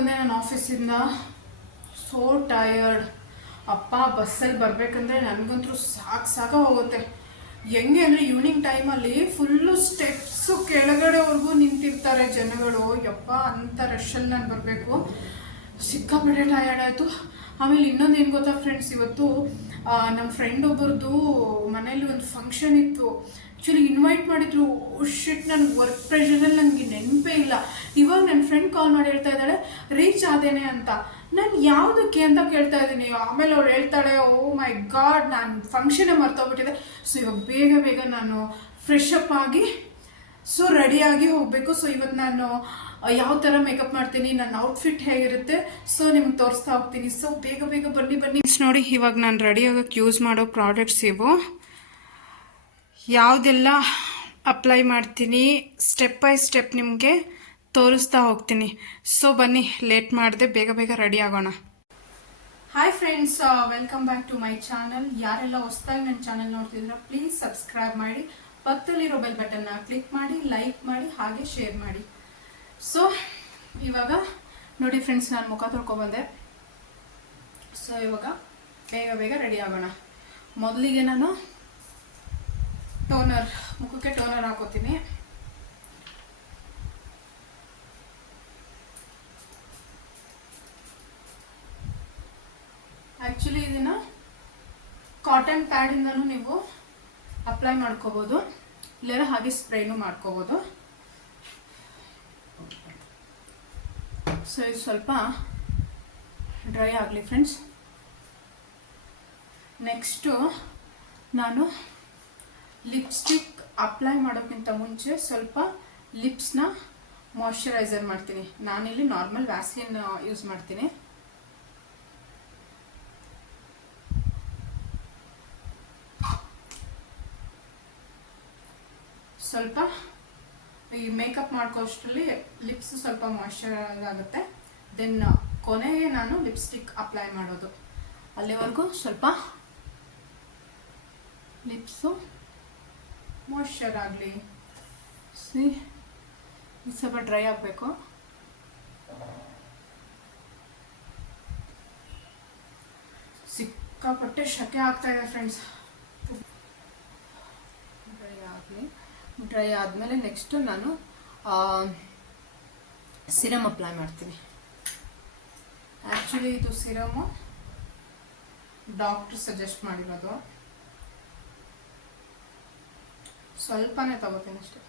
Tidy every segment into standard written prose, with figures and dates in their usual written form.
ಬಂದೆ ನಾನು ಆಫೀಸಿಂದ. So tired. ಅಪ್ಪ ಬಸ್ಸಲ್ಲಿ ಬರಬೇಕಂದ್ರೆ ನನಗಂತೂ ಸಾಕು ಹೋಗುತ್ತೆ. ಹೆಂಗೆ ಅಂದರೆ ಈವ್ನಿಂಗ್ ಟೈಮಲ್ಲಿ ಫುಲ್ಲು ಸ್ಟೆಪ್ಸು ಕೆಳಗಡೆವರೆಗೂ ನಿಂತಿರ್ತಾರೆ ಜನಗಳು. ಯಪ್ಪ, ಅಂಥ ರಶಲ್ಲಿ ನಾನು ಬರಬೇಕು. ಸಿಕ್ಕಾಪಟ್ಟೆ ಟಯರ್ಡ್ ಆಯಿತು. ಆಮೇಲೆ ಇನ್ನೊಂದು ಏನು ಗೊತ್ತಾ ಫ್ರೆಂಡ್ಸ್, ಇವತ್ತು ನಮ್ಮ ಫ್ರೆಂಡ್ ಒಬ್ಬರದು ಮನೇಲಿ ಒಂದು ಫಂಕ್ಷನ್ ಇತ್ತು. ಆ್ಯಕ್ಚುಲಿ ಇನ್ವೈಟ್ ಮಾಡಿದ್ರು. ಶಿಟ್, ನನಗೆ ವರ್ಕ್ ಪ್ರೆಷರಲ್ಲಿ ನನಗೆ ನೆನಪೇ ಇಲ್ಲ. ಇವಾಗ ನನ್ನ ಫ್ರೆಂಡ್ ಕಾಲ್ ಮಾಡಿ ಹೇಳ್ತಾ ಇದ್ದಾಳೆ ರೀಚ್ ಆದೇನೆ ಅಂತ. ನಾನು ಯಾವುದಕ್ಕೆ ಅಂತ ಕೇಳ್ತಾ ಇದ್ದೀನಿ. ಆಮೇಲೆ ಅವಳು ಹೇಳ್ತಾಳೆ, ಓ ಮೈ ಗಾಡ್, ನಾನು ಫಂಕ್ಷನೇ ಮರ್ತೋಗ್ಬಿಟ್ಟಿದೆ. ಸೊ ಇವಾಗ ಬೇಗ ನಾನು ಫ್ರೆಶ್ ಅಪ್ ಆಗಿ ಸೊ ರೆಡಿಯಾಗಿ ಹೋಗಬೇಕು. ಸೊ ಇವತ್ತು ನಾನು ಯಾವ ಥರ ಮೇಕಪ್ ಮಾಡ್ತೀನಿ, ನನ್ನ ಔಟ್ಫಿಟ್ ಹೇಗಿರುತ್ತೆ, ಸೊ ನಿಮ್ಗೆ ತೋರಿಸ್ತಾ ಹೋಗ್ತೀನಿ. ಸೊ ಬೇಗ ಬನ್ನಿ. ನೋಡಿ, ಇವಾಗ ನಾನು ರೆಡಿ ಆಗೋಕ್ಕೆ ಯೂಸ್ ಮಾಡೋ ಪ್ರಾಡಕ್ಟ್ಸ್ ಇವು. ಯಾವುದೆಲ್ಲ ಅಪ್ಲೈ ಮಾಡ್ತೀನಿ ಸ್ಟೆಪ್ ಬೈ ಸ್ಟೆಪ್ ನಿಮಗೆ ತೋರಿಸ್ತಾ ಹೋಗ್ತೀನಿ. ಸೊ ಬನ್ನಿ, ಲೇಟ್ ಮಾಡದೆ ಬೇಗ ರೆಡಿ ಆಗೋಣ. Hi friends, welcome back to my channel. ಯಾರೆಲ್ಲ ಹೊಸದಾಗಿ ನನ್ನ ಚಾನಲ್ ನೋಡ್ತಿದ್ದೀರಾ ಪ್ಲೀಸ್ ಸಬ್ಸ್ಕ್ರೈಬ್ ಮಾಡಿ, ಪಕ್ಕದಲ್ಲಿರೋ ಬೆಲ್ ಬಟನ್ನ ಕ್ಲಿಕ್ ಮಾಡಿ, ಲೈಕ್ ಮಾಡಿ, ಹಾಗೆ ಶೇರ್ ಮಾಡಿ. ಸೊ ಇವಾಗ ನೋಡಿ ಫ್ರೆಂಡ್ಸ್, ನಾನು ಮುಖ ತೊಳ್ಕೊಬಂದೆ. ಸೊ ಇವಾಗ ಬೇಗ ರೆಡಿ ಆಗೋಣ. ಮೊದಲಿಗೆ ನಾನು ಮುಖಕ್ಕೆ ಟೋನರ್ ಹಾಕೋತೀನಿ. ಆ್ಯಕ್ಚುಲಿ ಇದನ್ನು ಕಾಟನ್ ಪ್ಯಾಡಿಂದನೂ ನೀವು ಅಪ್ಲೈ ಮಾಡ್ಕೋಬೋದು, ಇಲ್ಲ ಹಾಗೆ ಸ್ಪ್ರೇನು ಮಾಡ್ಕೋಬೋದು. ಸೊ ಇದು ಸ್ವಲ್ಪ ಡ್ರೈ ಆಗಲಿ ಫ್ರೆಂಡ್ಸ್. ನೆಕ್ಸ್ಟು ನಾನು ಲಿಪ್ಸ್ಟಿಕ್ ಅಪ್ಲೈ ಮಾಡೋಕ್ಕಿಂತ ಮುಂಚೆ ಸ್ವಲ್ಪ ಲಿಪ್ಸ್ನ ಮಾಯ್ಶ್ಚರೈಸರ್ ಮಾಡ್ತೀನಿ. ನಾನಿಲ್ಲಿ ನಾರ್ಮಲ್ ವ್ಯಾಸ್ಲಿನ್ ಯೂಸ್ ಮಾಡ್ತೀನಿ. ಸ್ವಲ್ಪ ಈ ಮೇಕಪ್ ಮಾಡ್ಕೋಷ್ಟರಲ್ಲಿ ಲಿಪ್ಸ್ ಸ್ವಲ್ಪ ಮಾಯ್ಶ್ಚರೈಸ್ ಆಗುತ್ತೆ. ದೆನ್ ಕೊನೆಗೆ ನಾನು ಲಿಪ್ಸ್ಟಿಕ್ ಅಪ್ಲೈ ಮಾಡೋದು. ಅಲ್ಲಿವರೆಗೂ ಸ್ವಲ್ಪ ಲಿಪ್ಸು ಮಾಯ್ಶ್ಚರ್ ಆಗಲಿ. ಇದು ಸ್ವಲ್ಪ ಡ್ರೈ ಆಗಬೇಕು. ಸಿಕ್ಕಾಪಟ್ಟೆ ಶೆಕೆ ಆಗ್ತಾ ಇದೆ ಫ್ರೆಂಡ್ಸ್. ಡ್ರೈ ಆದಮೇಲೆ ನೆಕ್ಸ್ಟು ನಾನು ಸಿರಮ್ ಅಪ್ಲೈ ಮಾಡ್ತೀನಿ. ಆ್ಯಕ್ಚುಲಿ ಇದು ಸಿರಮು ಡಾಕ್ಟ್ರ್ ಸಜೆಸ್ಟ್ ಮಾಡಿರೋದು. ಸ್ವಲ್ಪನೇ ತಗೋತೀನಿ ಅಷ್ಟೆ.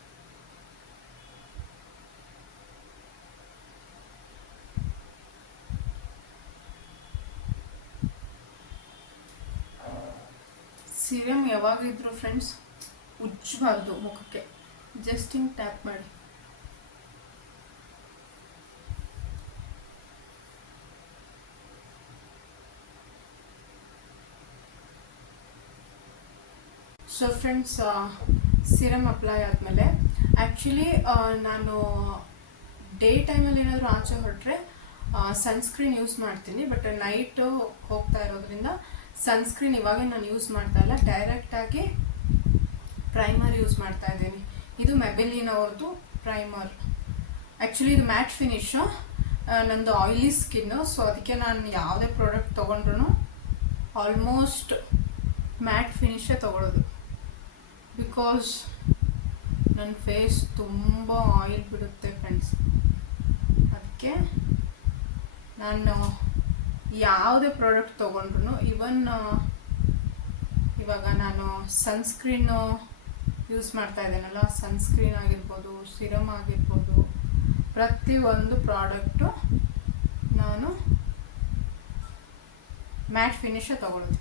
ಸಿರಮ್ ಯಾವಾಗಿದ್ರು ಫ್ರೆಂಡ್ಸ್ ಉಜ್ಜಬಾರ್ದು ಮುಖಕ್ಕೆ, ಜಸ್ಟ್ ಹಿಂಗೆ ಟ್ಯಾಪ್ ಮಾಡಿ. ಸೊ ಫ್ರೆಂಡ್ಸ್, ಸಿರಮ್ ಅಪ್ಲೈ ಆದಮೇಲೆ ಆ್ಯಕ್ಚುಲಿ ನಾನು ಡೇ ಟೈಮಲ್ಲಿ ಏನಾದರೂ ಆಚೆ ಹೊರಟ್ರೆ ಸನ್ಸ್ಕ್ರೀನ್ ಯೂಸ್ ಮಾಡ್ತೀನಿ. ಬಟ್ ನೈಟು ಹೋಗ್ತಾ ಇರೋದ್ರಿಂದ ಸನ್ಸ್ಕ್ರೀನ್ ಇವಾಗ ನಾನು ಯೂಸ್ ಮಾಡ್ತಾ ಇಲ್ಲ, ಡೈರೆಕ್ಟಾಗಿ ಪ್ರೈಮರ್ ಯೂಸ್ ಮಾಡ್ತಾ ಇದ್ದೀನಿ. ಇದು ಮೆಬೆಲಿನ್ ಅವ್ರದ್ದು ಪ್ರೈಮರ್. ಆ್ಯಕ್ಚುಲಿ ಇದು ಮ್ಯಾಟ್ ಫಿನಿಶು. ನಂದು ಆಯಿಲಿ ಸ್ಕಿನ್ನು, ಸೊ ಅದಕ್ಕೆ ನಾನು ಯಾವುದೇ ಪ್ರಾಡಕ್ಟ್ ತೊಗೊಂಡ್ರು ಆಲ್ಮೋಸ್ಟ್ ಮ್ಯಾಟ್ ಫಿನಿಶೇ ತೊಗೊಳ್ಳೋದು. ಬಿಕಾಸ್ ನನ್ನ ಫೇಸ್ ತುಂಬ ಆಯಿಲ್ ಬಿಡುತ್ತೆ ಫ್ರೆಂಡ್ಸ್. ಅದಕ್ಕೆ ನಾನು ಯಾವುದೇ ಪ್ರಾಡಕ್ಟ್ ತೊಗೊಂಡ್ರು, ಇವನ್ ಇವಾಗ ನಾನು ಸನ್ಸ್ಕ್ರೀನು ಯೂಸ್ ಮಾಡ್ತಾ ಇದ್ದೇನಲ್ಲ, ಸನ್ಸ್ಕ್ರೀನ್ ಆಗಿರ್ಬೋದು, ಸಿರಮ್ ಆಗಿರ್ಬೋದು, ಪ್ರತಿಯೊಂದು ಪ್ರಾಡಕ್ಟು ನಾನು ಮ್ಯಾಟ್ ಫಿನಿಶೇ ತೊಗೊಳ್ಳೋದು.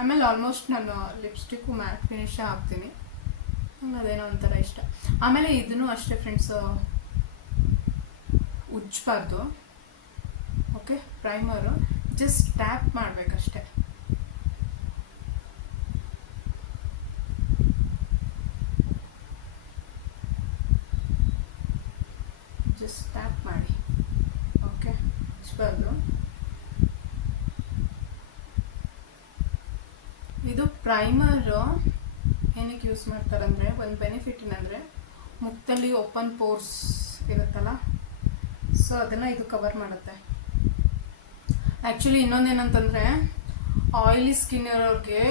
ಆಮೇಲೆ ಆಲ್ಮೋಸ್ಟ್ ನಾನು ಲಿಪ್ಸ್ಟಿಕ್ಕು ಮ್ಯಾಟ್ ಫಿನಿಶೇ ಹಾಕ್ತೀನಿ. ನಂಗೆ ಅದೇನೋ ಒಂಥರ ಇಷ್ಟ. ಆಮೇಲೆ ಇದನ್ನು ಅಷ್ಟೇ ಫ್ರೆಂಡ್ಸ್, ಉಜ್ಜಬಾರ್ದು. ಓಕೆ, ಪ್ರೈಮರು ಜಸ್ಟ್ ಟ್ಯಾಪ್ ಮಾಡಬೇಕಷ್ಟೆ. ಜಸ್ಟ್ ಟ್ಯಾಪ್ ಮಾಡಿ. ಓಕೆ, ಉಜ್ಜಬಾರ್ದು. ಇದು ಪ್ರೈಮರು ಏನಕ್ಕೆ ಯೂಸ್ ಮಾಡ್ತಾರಂದರೆ, ಒಂದು ಬೆನಿಫಿಟ್ ಏನಂದರೆ ಮುಖದಲ್ಲಿ ಓಪನ್ ಪೋರ್ಸ್ ಇರುತ್ತಲ್ಲ, ಸೊ ಅದನ್ನು ಇದು ಕವರ್ ಮಾಡುತ್ತೆ. ಆ್ಯಕ್ಚುಲಿ ಇನ್ನೊಂದೇನಂತಂದರೆ ಆಯಿಲಿ ಸ್ಕಿನ್ ಇರೋರಿಗೆ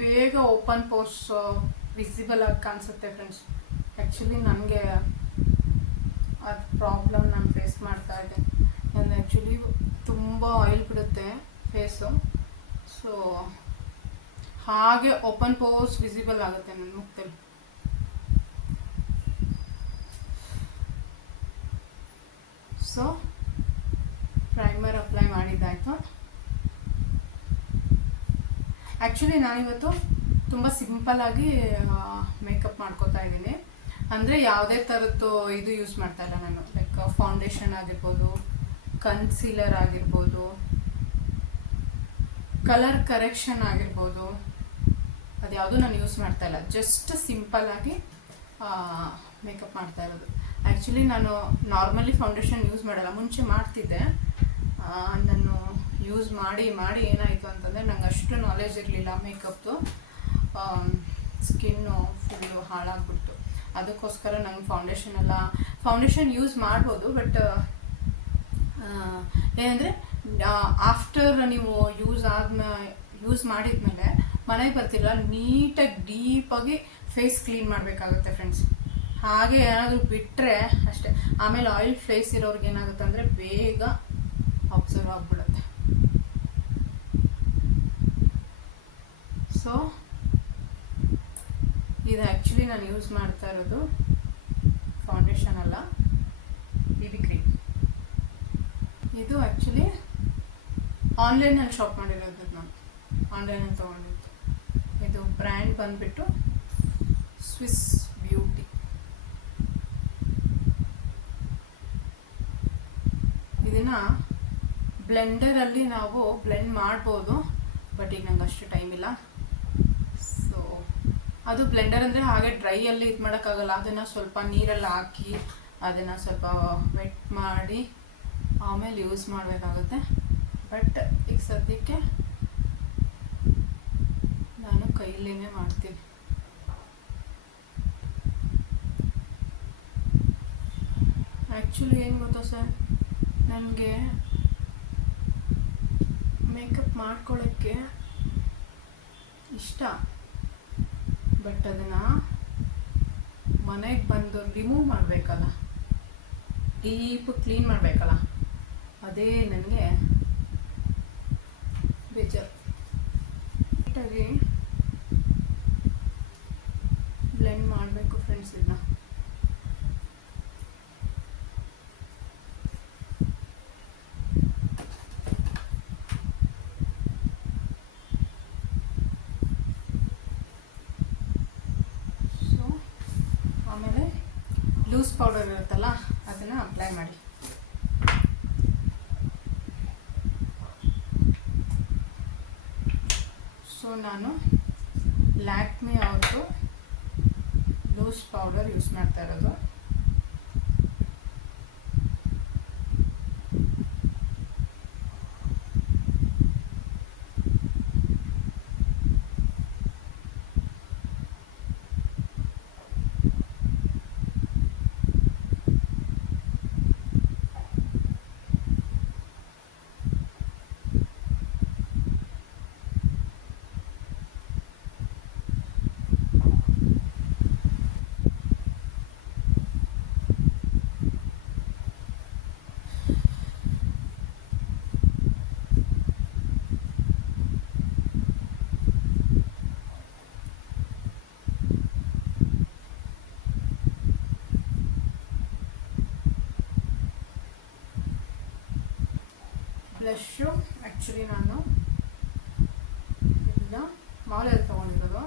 ಬೇಗ ಓಪನ್ ಪೋರ್ಸ್ ವಿಸಿಬಲ್ ಆಗಿ ಕಾಣಿಸುತ್ತೆ ಫ್ರೆಂಡ್ಸ್. ಆ್ಯಕ್ಚುಲಿ ನನಗೆ ಅದು ಪ್ರಾಬ್ಲಮ್ ನಾನು ಫೇಸ್ ಮಾಡ್ತಾ ಇದ್ದೀನಿ. ನಾನು ಆ್ಯಕ್ಚುಲಿ ತುಂಬ ಆಯಿಲ್ ಬಿಡುತ್ತೆ ಫೇಸು. ಸೊ ಹಾಗೆ ಓಪನ್ ಪೋರ್ಸ್ ವಿಸಿಬಲ್ ಆಗುತ್ತೆ ನನ್ನ ಮುಖದಲ್ಲಿ. ಸೊ ಪ್ರೈಮರ್ ಅಪ್ಲೈ ಮಾಡಿದ್ದಾಯಿತು. ಆ್ಯಕ್ಚುಲಿ ನಾನಿವತ್ತು ತುಂಬ ಸಿಂಪಲ್ಲಾಗಿ ಮೇಕಪ್ ಮಾಡ್ಕೋತಾ ಇದ್ದೀನಿ. ಅಂದರೆ ಯಾವುದೇ ಥರದ್ದು ಇದು ಯೂಸ್ ಮಾಡ್ತಾ ಇಲ್ಲ ನಾನು. ಲೈಕ್ ಫೌಂಡೇಶನ್ ಆಗಿರ್ಬೋದು, ಕನ್ಸೀಲರ್ ಆಗಿರ್ಬೋದು, ಕಲರ್ ಕರೆಕ್ಷನ್ ಆಗಿರ್ಬೋದು, ಅದ್ಯಾವುದೂ ನಾನು ಯೂಸ್ ಮಾಡ್ತಾ ಇಲ್ಲ. ಜಸ್ಟ್ ಸಿಂಪಲ್ಲಾಗಿ ಮೇಕಪ್ ಮಾಡ್ತಾ ಇರೋದು. ಆ್ಯಕ್ಚುಲಿ ನಾನು ನಾರ್ಮಲಿ ಫೌಂಡೇಶನ್ ಯೂಸ್ ಮಾಡಲ್ಲ. ಮುಂಚೆ ಮಾಡ್ತಿದ್ದೆ. ನಾನು ಯೂಸ್ ಮಾಡಿ ಏನಾಯಿತು ಅಂತಂದರೆ ನಂಗೆ ಅಷ್ಟು ನಾಲೆಜ್ ಇರಲಿಲ್ಲ ಮೇಕಪ್ದು. Skin full ಹಾಳಾಗ್ಬಿಡ್ತು. ಅದಕ್ಕೋಸ್ಕರ ನಂಗೆ ಫೌಂಡೇಶನ್ ಯೂಸ್ ಮಾಡ್ಬೋದು. ಬಟ್ ಏನಂದರೆ ಆಫ್ಟರ್ ನೀವು ಯೂಸ್ ಮಾಡಿದ್ಮೇಲೆ ಮನೆಗೆ ಬರ್ತಿಲ್ಲ, ನೀಟಾಗಿ ಡೀಪಾಗಿ ಫೇಸ್ ಕ್ಲೀನ್ ಮಾಡಬೇಕಾಗುತ್ತೆ ಫ್ರೆಂಡ್ಸ್. ಹಾಗೆ ಏನಾದರೂ ಬಿಟ್ಟರೆ ಅಷ್ಟೇ. ಆಮೇಲೆ ಆಯಿಲ್ ಫೇಸ್ ಇರೋರ್ಗೆ ಏನಾಗುತ್ತೆ ಅಂದರೆ ಬೇಗ ಅಬ್ಸರ್ವ್ ಆಗಿಬಿಡುತ್ತೆ. ಸೊ ಇದು ಆ್ಯಕ್ಚುಲಿ ನಾನು ಯೂಸ್ ಮಾಡ್ತಾ ಇರೋದು ಫೌಂಡೇಶನ್ ಅಲ್ಲ, BB ಕ್ರೀಮ್. ಇದು ಆ್ಯಕ್ಚುಲಿ ಆನ್ಲೈನಲ್ಲಿ ಶಾಪ್ ಮಾಡಿರೋದು. ನಾನು ಆನ್ಲೈನಲ್ಲಿ ತೊಗೊಂಡಿದ್ದು. ಇದು ಬ್ರ್ಯಾಂಡ್ ಬಂದುಬಿಟ್ಟು ಸ್ವಿಸ್ ಬ್ಯೂಟಿ. ಇದನ್ನು ಬ್ಲೆಂಡರಲ್ಲಿ ನಾವು ಬ್ಲೆಂಡ್ ಮಾಡ್ಬೋದು. ಬಟ್ ಈಗ ನಂಗೆ ಅಷ್ಟು ಟೈಮ್ ಇಲ್ಲ. ಸೊ ಅದು ಬ್ಲೆಂಡರ್ ಅಂದರೆ ಹಾಗೆ ಡ್ರೈಯಲ್ಲಿ ಇದು ಮಾಡೋಕ್ಕಾಗಲ್ಲ. ಅದನ್ನು ಸ್ವಲ್ಪ ನೀರಲ್ಲಿ ಹಾಕಿ ಅದನ್ನು ಸ್ವಲ್ಪ ವೆಟ್ ಮಾಡಿ ಆಮೇಲೆ ಯೂಸ್ ಮಾಡಬೇಕಾಗುತ್ತೆ. ಬಟ್ ಈಗ ಸದ್ಯಕ್ಕೆ ನಾನು ಕೈಯಲ್ಲೇ ಮಾಡ್ತೀನಿ. ಆ್ಯಕ್ಚುಲಿ ಏನು ಗೊತ್ತಾ ಸರ್, ನನಗೆ ಮೇಕಪ್ ಮಾಡ್ಕೊಳ್ಳೋಕ್ಕೆ ಇಷ್ಟ. ಬಟ್ ಅದನ್ನು ಮನೆಗೆ ಬಂದು ರಿಮೂವ್ ಮಾಡಬೇಕಲ್ಲ, ಡೀಪ್ ಕ್ಲೀನ್ ಮಾಡಬೇಕಲ್ಲ, ಅದೇ ನನಗೆ ಬೇಜಾರು. ನೀಟಾಗಿ ಬ್ಲೆಂಡ್ ಮಾಡಬೇಕು ಫ್ರೆಂಡ್ಸ್. ಇದನ್ನ ಆಮೇಲೆ ಲೂಸ್ ಪೌಡರ್ ಇರುತ್ತಲ್ಲ ಅದನ್ನು ಅಪ್ಲೈ ಮಾಡಿ. ಸೊ ನಾನು ಲ್ಯಾಕ್ಮಿ ಅವ್ರದ್ದು ಲೂಸ್ ಪೌಡರ್ ಯೂಸ್ ಮಾಡ್ತಾ ಇರೋದು. ಬ್ಲಷು ಆ್ಯಕ್ಚುಲಿ ನಾನು ಇದನ್ನ ಮಾಲಲ್ಲಿ ತೊಗೊಂಡಿರೋದು.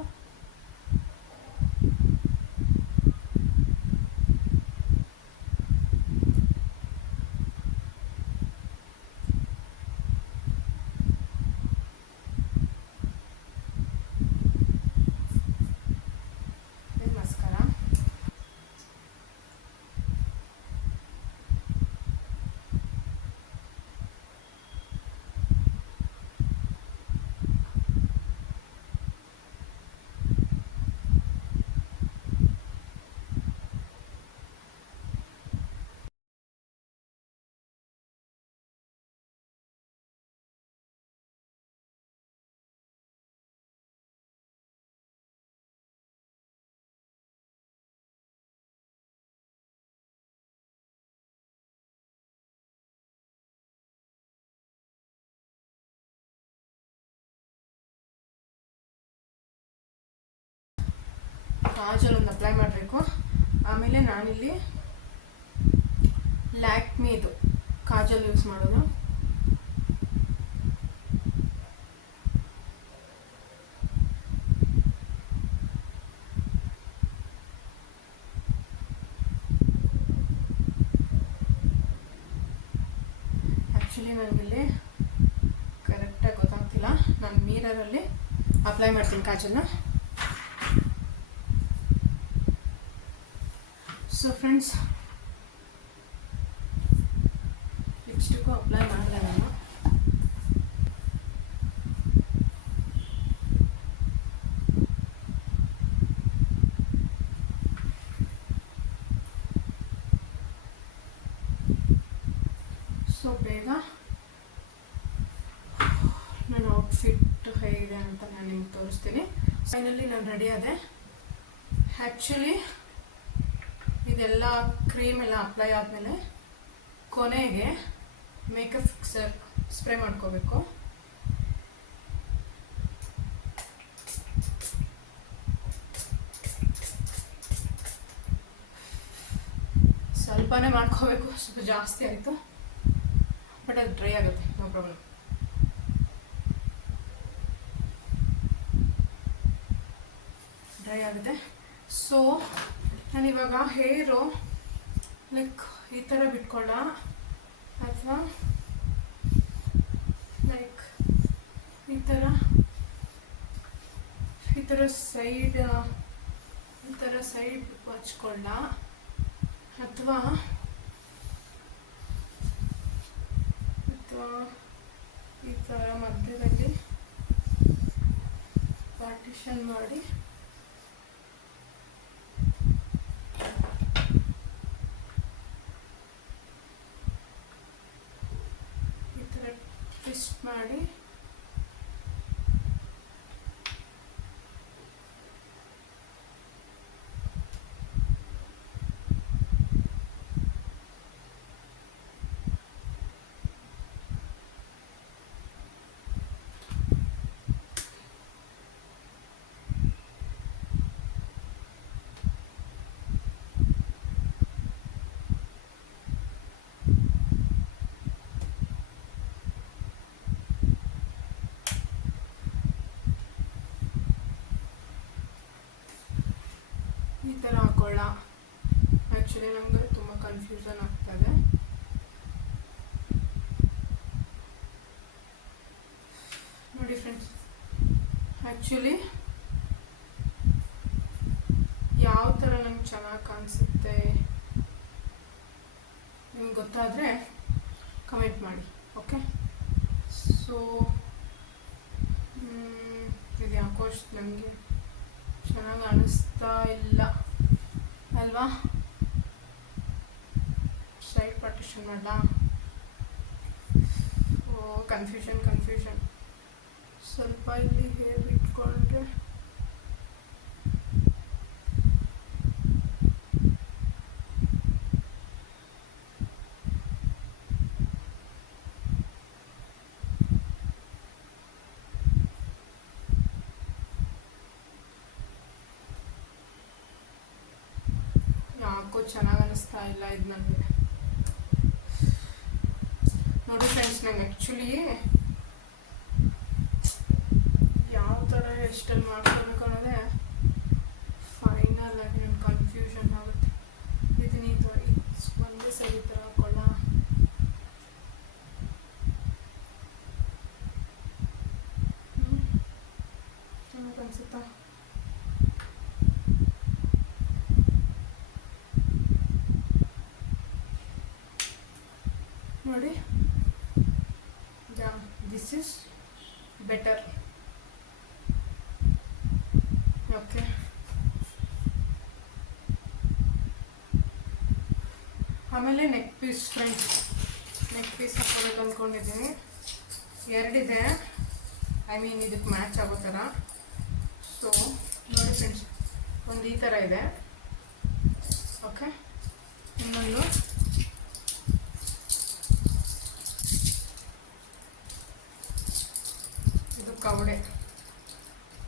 ಕಾಜಲ್ ಒಂದು ಅಪ್ಲೈ ಮಾಡಬೇಕು. ಆಮೇಲೆ ನಾನಿಲ್ಲಿ ಲ್ಯಾಕ್ಮಿದು ಕಾಜಲ್ ಯೂಸ್ ಮಾಡೋದು. ಆ್ಯಕ್ಚುಲಿ ನನಗಿಲ್ಲಿ ಕರೆಕ್ಟಾಗಿ ಗೊತ್ತಾಗ್ತಿಲ್ಲ. ನಾನು ಮಿರರಲ್ಲಿ ಅಪ್ಲೈ ಮಾಡ್ತೀನಿ ಕಾಜಲ್ನ. ಸೊ ಫ್ರೆಂಡ್ಸ್, ಲಿಪ್ಸ್ಟಿಕ್ಕು ಅಪ್ಲೈ ಮಾಡಿದೆ ನಾನು. ಸೊ ಬೇಗ ನನ್ನ ಔಟ್ಫಿಟ್ ಹೇಗಿದೆ ಅಂತ ನಾನು ನಿಮ್ಗೆ ತೋರಿಸ್ತೀನಿ. ಫೈನಲಿ ನಾನು ರೆಡಿ ಆದೆ. ಆ್ಯಕ್ಚುಲಿ ಇದೆಲ್ಲ ಕ್ರೀಮ್ ಎಲ್ಲ ಅಪ್ಲೈ ಆದಮೇಲೆ ಕೊನೆಗೆ ಮೇಕಪ್ ಫಿಕ್ಸರ್ ಸ್ಪ್ರೇ ಮಾಡ್ಕೋಬೇಕು. ಸ್ವಲ್ಪನೇ ಮಾಡ್ಕೋಬೇಕು, ಸ್ವಲ್ಪ ಜಾಸ್ತಿ ಆಯಿತು, ಬಟ್ ಅದು ಡ್ರೈ ಆಗುತ್ತೆ, ನೋ ಪ್ರಾಬ್ಲಮ್. ಡ್ರೈ ಆಗುತ್ತೆ. ಸೊ ನಾನಿವಾಗ ಹೇರು ಲೈಕ್ ಈ ಥರ ಬಿಟ್ಕೊಳ್ಳ, ಅಥವಾ ಲೈಕ್ ಈ ಥರ ಸೈಡ್ ಹಚ್ಕೊಳ್ಳ, ಅಥವಾ ಈ ಥರ ಮಧ್ಯದಲ್ಲಿ ಪಾರ್ಟಿಷನ್ ಮಾಡಿ ಟ್ವಿಸ್ಟ್ ಮಾಡಿ ಈ ಥರ ಹಾಕೊಳ್ಳ. ಆ್ಯಕ್ಚುಲಿ ನಮಗೆ ತುಂಬ ಕನ್ಫ್ಯೂಷನ್ ಆಗ್ತದೆ. ನೋಡಿ ಫ್ರೆಂಡ್ಸ್, ಆ್ಯಕ್ಚುಲಿ ಯಾವ ಥರ ನಂಗೆ ಚೆನ್ನಾಗಿ ಕಾಣಿಸುತ್ತೆ ನಿಮ್ಗೆ ಗೊತ್ತಾದರೆ ಕಮೆಂಟ್ ಮಾಡಿ, ಓಕೆ? ಸೊ ಇದು ಯಾಕೋ ಅಷ್ಟು ನನಗೆ ಚೆನ್ನಾಗಿ ಅನಿಸ್ತಾ ಇಲ್ಲ ಅಲ್ವಾ? ಸೈಡ್ ಪಾರ್ಟಿಷನ್ ಮಾಡಲಾ? ಓ ಕನ್ಫ್ಯೂಷನ್. ಸ್ವಲ್ಪ ಇಲ್ಲಿ ಹೇರ್ ಇಟ್ಕೊಂಡ್ರೆ ಯಾಕೋ ಚೆನ್ನಾಗಿ ಅನಿಸ್ತಾ ಇಲ್ಲ ಇದು ನನಗೆ. ನೋಡಿ ಫ್ರೆಂಡ್ಸ್, ನಂಗೆ ಆ್ಯಕ್ಚುಲಿ ಯಾವ ಥರ ಹೇರ್ ಸ್ಟೈಲ್ ಮಾಡ್ಕೋಬೇಕು ಅನ್ನೋದೇ ಫೈನಲ್ ಆಗಿ ನನಗೆ ಕನ್ಫ್ಯೂಷನ್ ಆಗುತ್ತೆ. ಇದನ್ನ ಒಂದೇ ಸರಿ ಥರ ಹಾಕೊಳ್ಳ, ಚೆನ್ನಾಗಿ ಅನಿಸುತ್ತಾ? ನೋಡಿ, ದಿಸ್ ಇಸ್ ಬೆಟರ್, ಓಕೆ? ಆಮೇಲೆ neck piece friends, neck piece ಹಾಕೋಬೇಕು ಅಂದ್ಕೊಂಡಿದ್ದೀನಿ. ಎರಡಿದೆ, ಐ ಮೀನ್ ಇದಕ್ಕೆ ಮ್ಯಾಚ್ ಆಗೋ ಥರ. ಸೊ ನೋಡಿ ಫ್ರೆಂಡ್ಸ್, ಒಂದು ಈ ಥರ ಇದೆ, ಓಕೆ? ಇನ್ನೊಂದು ಇದು ಕವಡೆ.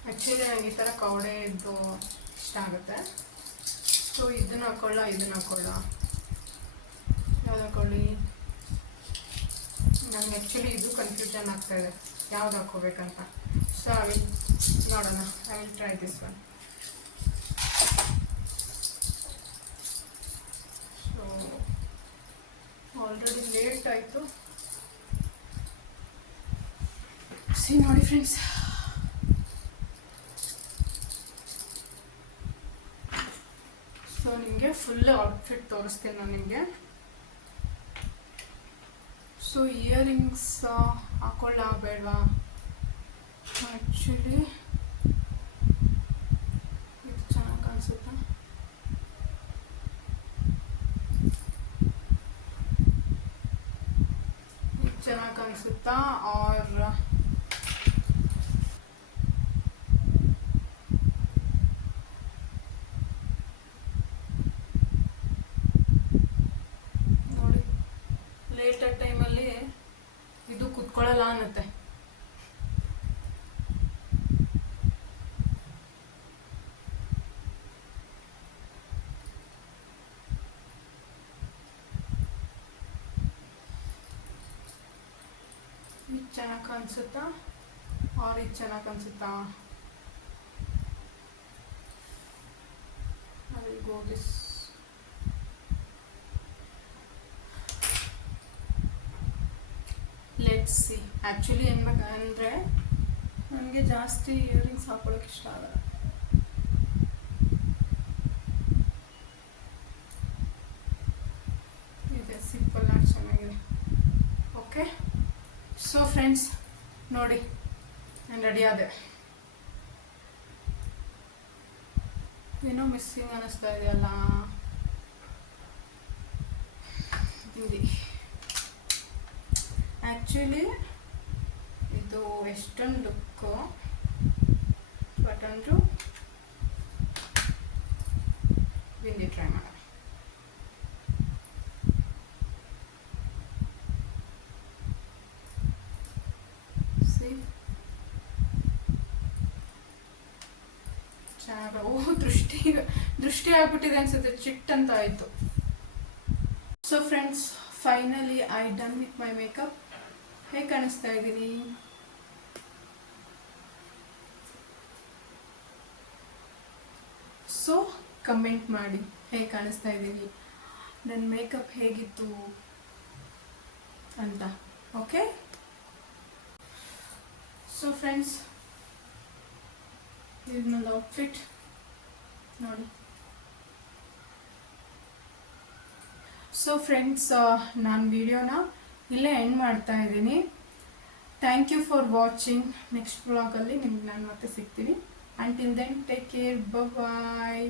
ಆ್ಯಕ್ಚುಲಿ ನನಗೆ ಈ ಥರ ಕವಡೆ ಇದ್ದು ಇಷ್ಟ ಆಗುತ್ತೆ. ಸೊ ಇದನ್ನ ಹಾಕೊಳ್ಳ ಯಾವ್ದು ಹಾಕೊಳ್ಳಿ? ನನಗೆ ಆ್ಯಕ್ಚುಲಿ ಇದು ಕನ್ಫ್ಯೂಷನ್ ಆಗ್ತಾಯಿದೆ ಯಾವ್ದು ಹಾಕೋಬೇಕಂತ. ಸೊ ನೋಡೋಣ, I will try this one. So already late ಆಯಿತು. ನೋಡಿ ಫ್ರೆಂಡ್ಸ್, ಸೊ ನಿಮಗೆ ಫುಲ್ ಔಟ್ಫಿಟ್ ತೋರಿಸ್ತೀನಿ ನಾನು ನಿಮಗೆ. ಸೊ ಇಯರಿಂಗ್ಸ್ ಹಾಕೊಳ್ಳ ಬೇಡವಾ? ಆ್ಯಕ್ಚುಲಿ ಇದು ಚೆನ್ನಾಗಿ ಕಾಣಿಸುತ್ತಾ? ಇದು ಚೆನ್ನಾಗಿ ಕಾಣಿಸುತ್ತಾ? ಆರ್ ನೋಡಿ, ಲೇಟರ್ ಟೈಮಲ್ಲಿ ಇದು ಕುತ್ಕೊಳ್ಳಲ್ಲ ಅನ್ನತ್ತೆ. ಇದು ಚೆನ್ನಾಗಿ ಕಾಣಿಸುತ್ತಾ? ಆರ್ ಇದು ಚೆನ್ನಾಗಿ ಕಾಣಿಸುತ್ತಾ? I will go this. Let's see. Actually ಏನ್ಬೇಕಂದರೆ ನನಗೆ ಜಾಸ್ತಿ ಇಯರಿಂಗ್ಸ್ ಹಾಕೊಳ್ಳೋಕೆ ಇಷ್ಟ ಆಗಲ್ಲ. ಇದೆ ಸಿಂಪಲ್ ಆಗಿ ಚೆನ್ನಾಗಿದೆ. ಓಕೆ, ಸೊ ಫ್ರೆಂಡ್ಸ್ ನೋಡಿ, ನಾನು ರೆಡಿ ಆದೆ. ಏನೋ ಮಿಸ್ಸಿಂಗ್ ಅನ್ನಿಸ್ತಾ ಇದೆಯಲ್ಲ ಹಿಂದಿ. ಆ್ಯಕ್ಚುಲಿ ಇದು ವೆಸ್ಟರ್ನ್ ಲುಕ್ಕು, ಬಟ್ ಅಂದರೂ ಬಿಂದಿ ಟ್ರೈ ಮಾಡೋಣ. ಚೆನ್ನಾಗ. ಓ, ದೃಷ್ಟಿ ಆಗ್ಬಿಟ್ಟಿದೆ ಅನ್ಸುತ್ತೆ, ಚಿಟ್ ಅಂತ ಆಯಿತು. So friends, finally I done with my makeup. ಹೇಗೆ ಕಾಣಿಸ್ತಾ ಇದ್ದೀನಿ? ಸೊ ಕಮೆಂಟ್ ಮಾಡಿ ಹೇಗೆ ಕಾಣಿಸ್ತಾ ಇದ್ದೀನಿ, ನನ್ನ ಮೇಕಪ್ ಹೇಗಿತ್ತು ಅಂತ. ಓಕೆ, ಸೊ ಫ್ರೆಂಡ್ಸ್, ಇದು ನನ್ನ ಔಟ್ಫಿಟ್ ನೋಡಿ. ಸೊ ಫ್ರೆಂಡ್ಸ್, ನಾನು ವಿಡಿಯೋನ ಇಲ್ಲೇ ಎಂಡ್ ಮಾಡ್ತಾ ಇದ್ದೀನಿ. Thank you for watching. Next ವ್ಲಾಗಲ್ಲಿ ನಿಮ್ಗೆ ನಾನು ಮತ್ತೆ ಸಿಗ್ತೀನಿ. ಅಂಟಿಲ್ ದೆನ್, ಟೇಕ್ ಕೇರ್, ಬಾಯ್.